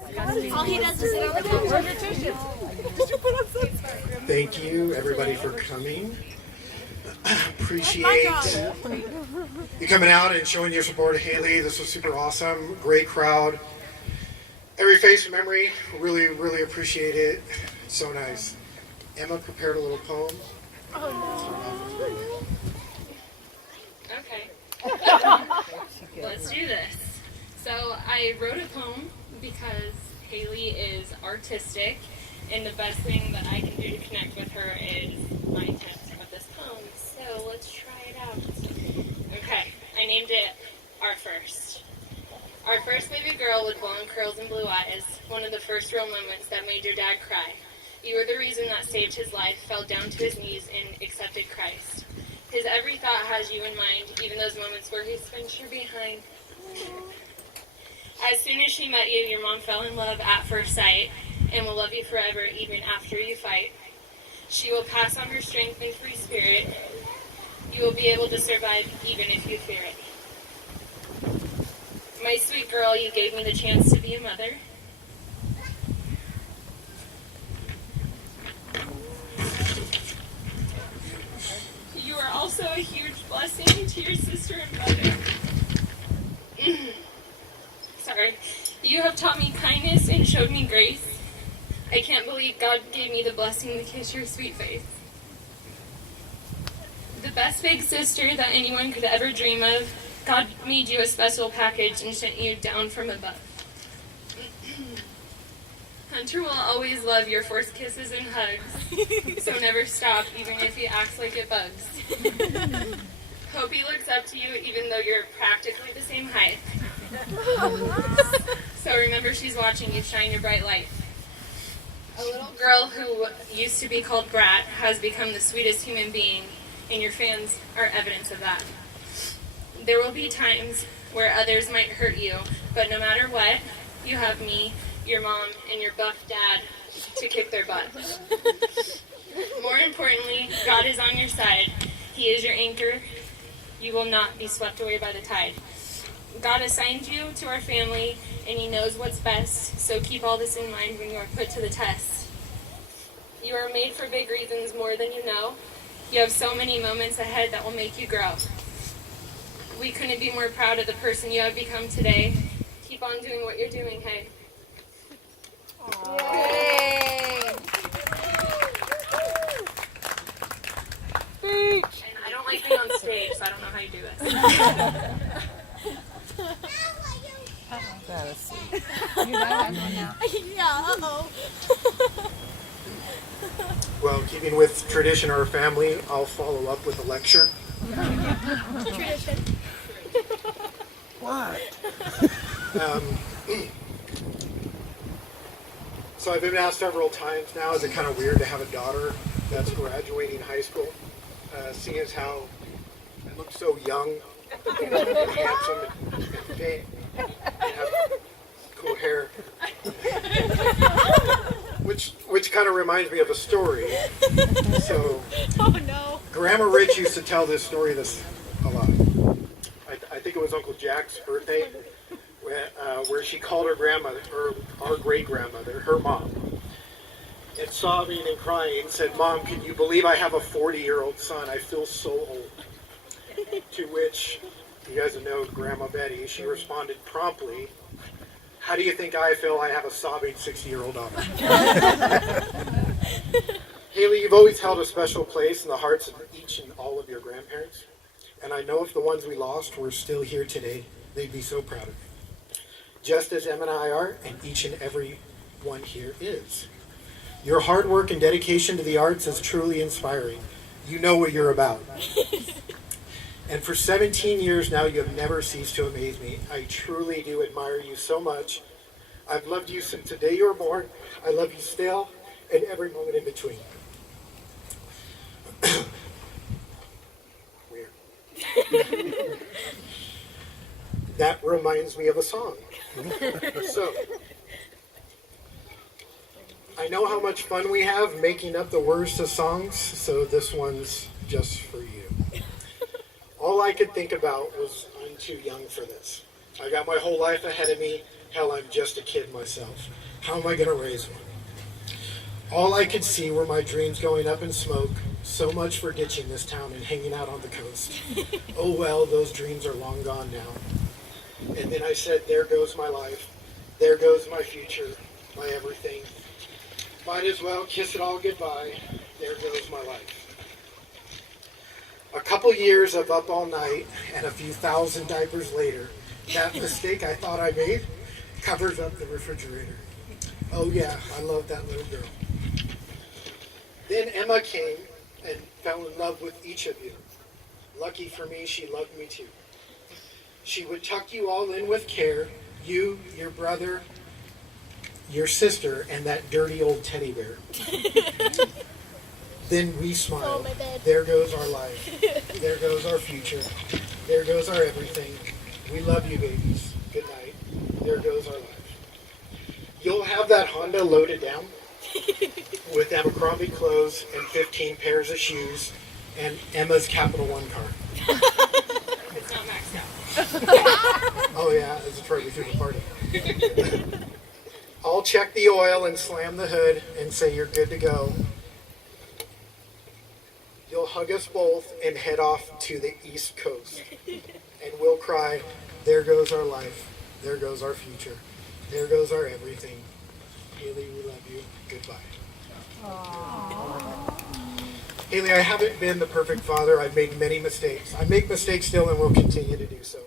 All he does is sit on the couch. Thank you, everybody, for coming. Appreciate you coming out and showing your support of Haley. This was super awesome. Great crowd. Every face memory. Really, really appreciate it. So nice. Emma prepared a little poem. Okay. Let's do this. So I wrote a poem because Haley is artistic, and the best thing that I can do to connect with her is my attempt of this poem. So let's try it out. Okay, I named it Our First. Our first baby girl with blonde curls and blue eyes, one of the first real moments that made your dad cry. You were the reason that saved his life, fell down to his knees, and accepted Christ. His every thought has you in mind, even those moments where he spins you behind. As soon as she met you, your mom fell in love at first sight and will love you forever even after you fight. She will pass on her strength and free spirit. You will be able to survive even if you fear it. My sweet girl, you gave me the chance to be a mother. You are also a huge blessing to your sister and brother. Sorry. You have taught me kindness and showed me grace. I can't believe God gave me the blessing to kiss your sweet face. The best big sister that anyone could ever dream of, God made you a special package and sent you down from above. Hunter will always love your first kisses and hugs, so never stop even if he acts like it bugs. Hope he looks up to you even though you're practically the same height. So remember she's watching you shine your bright light. A little girl who used to be called Brat has become the sweetest human being, and your fans are evidence of that. There will be times where others might hurt you, but no matter what, you have me, your mom, and your buff dad to kick their butt. More importantly, God is on your side. He is your anchor. You will not be swept away by the tide. God assigned you to our family, and He knows what's best, so keep all this in mind when you are put to the test. You are made for big reasons more than you know. You have so many moments ahead that will make you grow. We couldn't be more proud of the person you have become today. Keep on doing what you're doing, hey. Yay! And I don't like being on stage, so I don't know how you do this. Gotta see. You know that one now. Yeah, uh-oh. Well, keeping with tradition of our family, I'll follow up with a lecture. Tradition. What? So I've been asked several times now, is it kind of weird to have a daughter that's graduating high school, seeing as how I look so young and handsome and fit and have cool hair. Which kind of reminds me of a story. So, Oh no. Grandma Rich used to tell this story a lot. I think it was Uncle Jack's birthday, where she called her grandmother, our great-grandmother, her mom, and sobbing and crying, said, "Mom, can you believe I have a 40-year-old son? I feel so old." To which, you guys know Grandma Betty, she responded promptly, "How do you think I feel? I have a sobbing 60-year-old daughter." Haley, you've always held a special place in the hearts of each and all of your grandparents. And I know if the ones we lost were still here today, they'd be so proud of you. Just as Em and I are, and each and every one here is. Your hard work and dedication to the arts is truly inspiring. You know what you're about. And for 17 years now, you have never ceased to amaze me. I truly do admire you so much. I've loved you since the day you were born. I love you still, and every moment in between. Weird. That reminds me of a song. So, I know how much fun we have making up the words to songs, so this one's just for you. All I could think about was, I'm too young for this. I got my whole life ahead of me, Hell, I'm just a kid myself. How am I going to raise one? All I could see were my dreams going up in smoke. So much for ditching this town and hanging out on the coast. Oh well, those dreams are long gone now. And then I said, there goes my life. There goes my future, my everything. Might as well kiss it all goodbye. There goes my life. A couple years of up all night and a few thousand diapers later, that mistake I thought I made covers up the refrigerator. Oh yeah, I love that little girl. Then Emma came and fell in love with each of you. Lucky for me, she loved me too. She would tuck you all in with care, you, your brother, your sister, and that dirty old teddy bear. Then we smiled. There goes our life. There goes our future. There goes our everything. We love you, babies. Good night. There goes our life. You'll have that Honda loaded down with Abercrombie clothes and 15 pairs of shoes and Emma's Capital One car. It's not maxed out. Oh yeah, it's a trophy through the party. I'll check the oil and slam the hood and say you're good to go. You'll hug us both and head off to the East Coast. And we'll cry, there goes our life. There goes our future. There goes our everything. Hailey, we love you. Goodbye. Aww. Hailey, I haven't been the perfect father. I've made many mistakes. I make mistakes still and will continue to do so.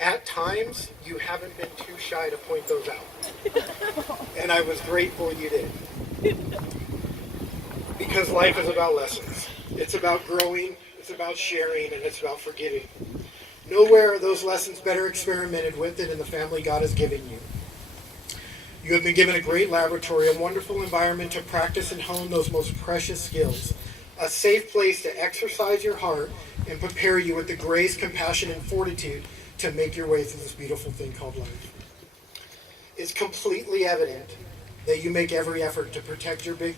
At times, you haven't been too shy to point those out. And I was grateful you did. Because life is about lessons. It's about growing, it's about sharing, and it's about forgiving. Nowhere are those lessons better experimented with than in the family God has given you. You have been given a great laboratory, a wonderful environment to practice and hone those most precious skills, a safe place to exercise your heart and prepare you with the grace, compassion, and fortitude to make your way through this beautiful thing called life. It's completely evident that you make every effort to protect your big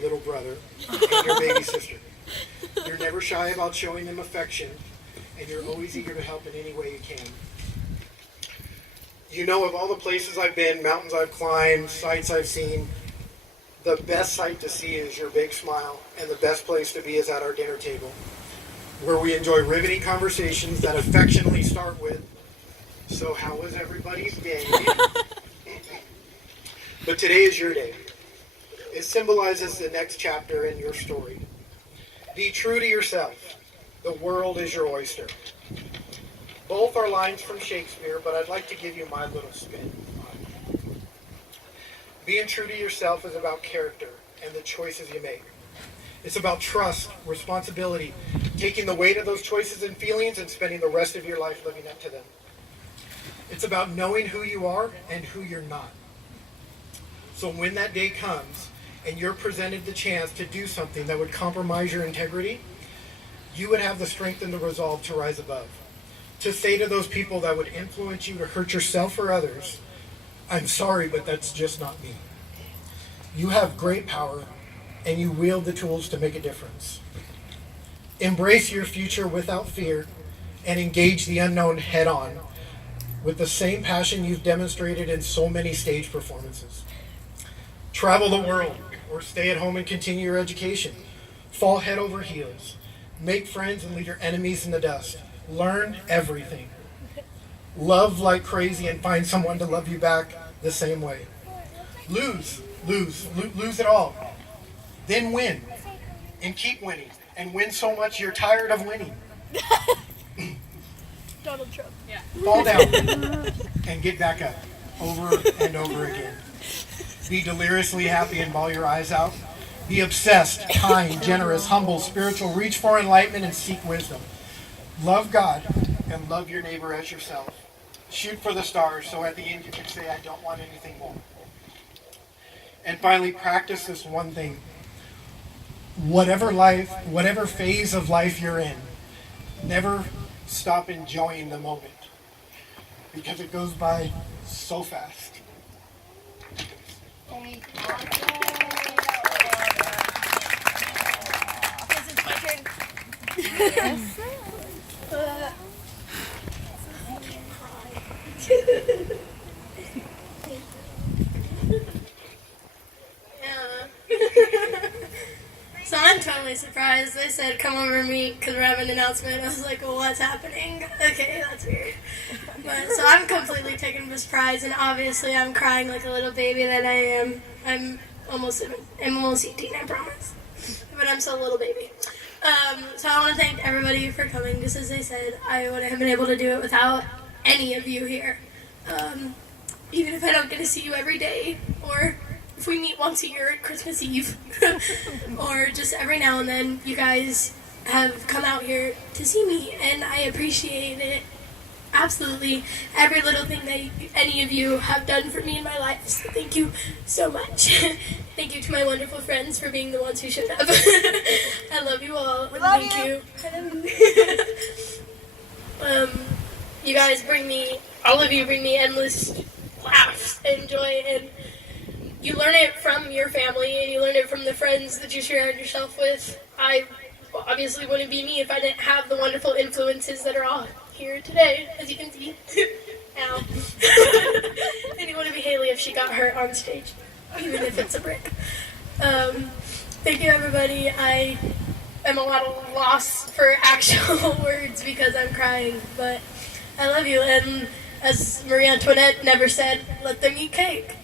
little brother and your baby sister. You're never shy about showing them affection, and you're always eager to help in any way you can. You know, of all the places I've been, mountains I've climbed, sights I've seen, the best sight to see is your big smile, and the best place to be is at our dinner table, where we enjoy riveting conversations that affectionately start with, so how was everybody's day? But today is your day. It symbolizes the next chapter in your story. Be true to yourself. The world is your oyster. Both are lines from Shakespeare, but I'd like to give you my little spin on it. Being true to yourself is about character and the choices you make. It's about trust, responsibility, taking the weight of those choices and feelings and spending the rest of your life living up to them. It's about knowing who you are and who you're not. So when that day comes and you're presented the chance to do something that would compromise your integrity, you would have the strength and the resolve to rise above. To say to those people that would influence you to hurt yourself or others, I'm sorry, but that's just not me. You have great power, and you wield the tools to make a difference. Embrace your future without fear, and engage the unknown head on with the same passion you've demonstrated in so many stage performances. Travel the world, or stay at home and continue your education. Fall head over heels. Make friends and leave your enemies in the dust. Learn everything. Love like crazy and find someone to love you back the same way. Lose it all. Then win. And keep winning. And win so much you're tired of winning. Donald Trump. Yeah. Fall down and get back up over and over again. Be deliriously happy and bawl your eyes out. Be obsessed, kind, generous, humble, spiritual. Reach for enlightenment and seek wisdom. Love God and love your neighbor as yourself. Shoot for the stars so at the end you can say, I don't want anything more. And finally, practice this one thing. Whatever phase of life you're in, never stop enjoying the moment, because it goes by so fast. Guess it's my turn. definitely surprised. They said, come over and meet because we're having an announcement. I was like, well, what's happening? Okay, that's weird. But so I'm completely taken by surprise, and obviously I'm crying like a little baby that I am. I'm almost 18, I promise. But I'm still a little baby. So I want to thank everybody for coming. Just as they said, I wouldn't have been able to do it without any of you here. Even if I don't get to see you every day, or if we meet once a year at Christmas Eve, or just every now and then, you guys have come out here to see me, and I appreciate it. Absolutely every little thing that any of you have done for me in my life. So thank you so much. Thank you to my wonderful friends for being the ones who showed up. I love you all. We love thank you. You guys all of you bring me endless laughs and joy, and you learn it from your family, and you learn it from the friends that you surround yourself with. I obviously wouldn't be me if I didn't have the wonderful influences that are all here today, as you can see. Ow. And it wouldn't be Hailey if she got hurt on stage, even if it's a brick. Thank you, everybody. I am a lot of loss for actual words because I'm crying, but I love you, and as Marie Antoinette never said, let them eat cake.